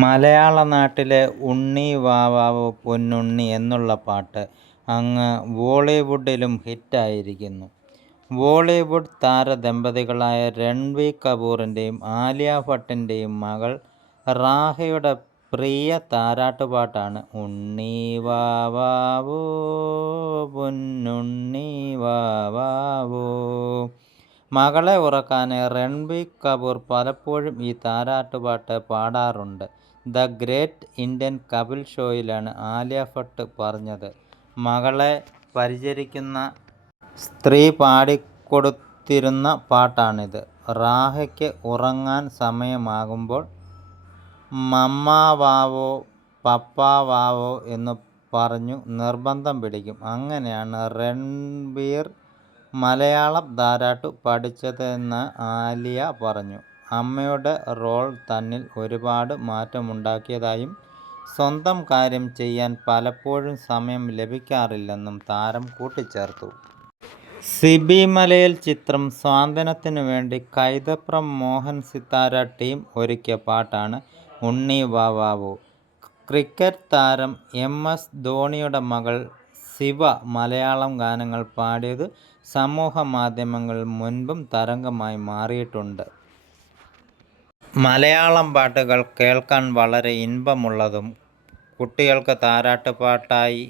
മലയാള നാട്ടിലെ ഉണ്ണി വാവാവ് പൊന്നുണ്ണി എന്നുള്ള പാട്ട് അങ്ങ് ബോളിവുഡിലും ഹിറ്റായിരിക്കുന്നു. ബോളിവുഡ് താരദമ്പതികളായ രൺവീർ കപൂറിന്റെയും ആലിയ ഭട്ടിന്റെയും മകൾ റാഹയുടെ പ്രിയ താരാട്ടുപാട്ടാണ് ഉണ്ണി വാവാവോ പൊന്നുണ്ണി വാവാവോ. മകളെ ഉറക്കാൻ രൺബീർ കപൂർ പലപ്പോഴും ഈ താരാട്ടുപാട്ട് പാടാറുണ്ട്. ദ ഗ്രേറ്റ് ഇന്ത്യൻ കപിൽ ഷോയിലാണ് ആലിയ ഭട്ട് പറഞ്ഞത് മകളെ പരിചരിക്കുന്ന സ്ത്രീ പാടിക്കൊടുത്തിരുന്ന പാട്ടാണിത്. റാഹയ്ക്ക് ഉറങ്ങാൻ സമയമാകുമ്പോൾ മമ്മാവാവോ പപ്പാവാവോ എന്ന് പറഞ്ഞു നിർബന്ധം പിടിക്കും. അങ്ങനെയാണ് രൺബീർ മലയാളം ധാരാട്ടു പഠിച്ചതെന്ന് ആലിയ പറഞ്ഞു. അമ്മയുടെ റോൾ തന്നിൽ ഒരുപാട് മാറ്റമുണ്ടാക്കിയതായും സ്വന്തം കാര്യം ചെയ്യാൻ പലപ്പോഴും സമയം ലഭിക്കാറില്ലെന്നും താരം കൂട്ടിച്ചേർത്തു. സിബി മലയിൽ ചിത്രം സ്വാന്തനത്തിനു വേണ്ടി കൈതപ്രം മോഹൻ സിത്താര ടീം ഒരുക്കിയ പാട്ടാണ് ഉണ്ണി വാവാവു. ക്രിക്കറ്റ് താരം എം. എസ്. ധോണിയുടെ മകൾ ശിവ മലയാളം ഗാനങ്ങൾ പാടിയത് സമൂഹ മാധ്യമങ്ങൾ മുൻപും തരംഗമായി മാറിയിട്ടുണ്ട്. മലയാളം പാട്ടുകൾ കേൾക്കാൻ വളരെ ഇൻപമുള്ളതും കുട്ടികൾക്ക് താരാട്ടുപാട്ടായി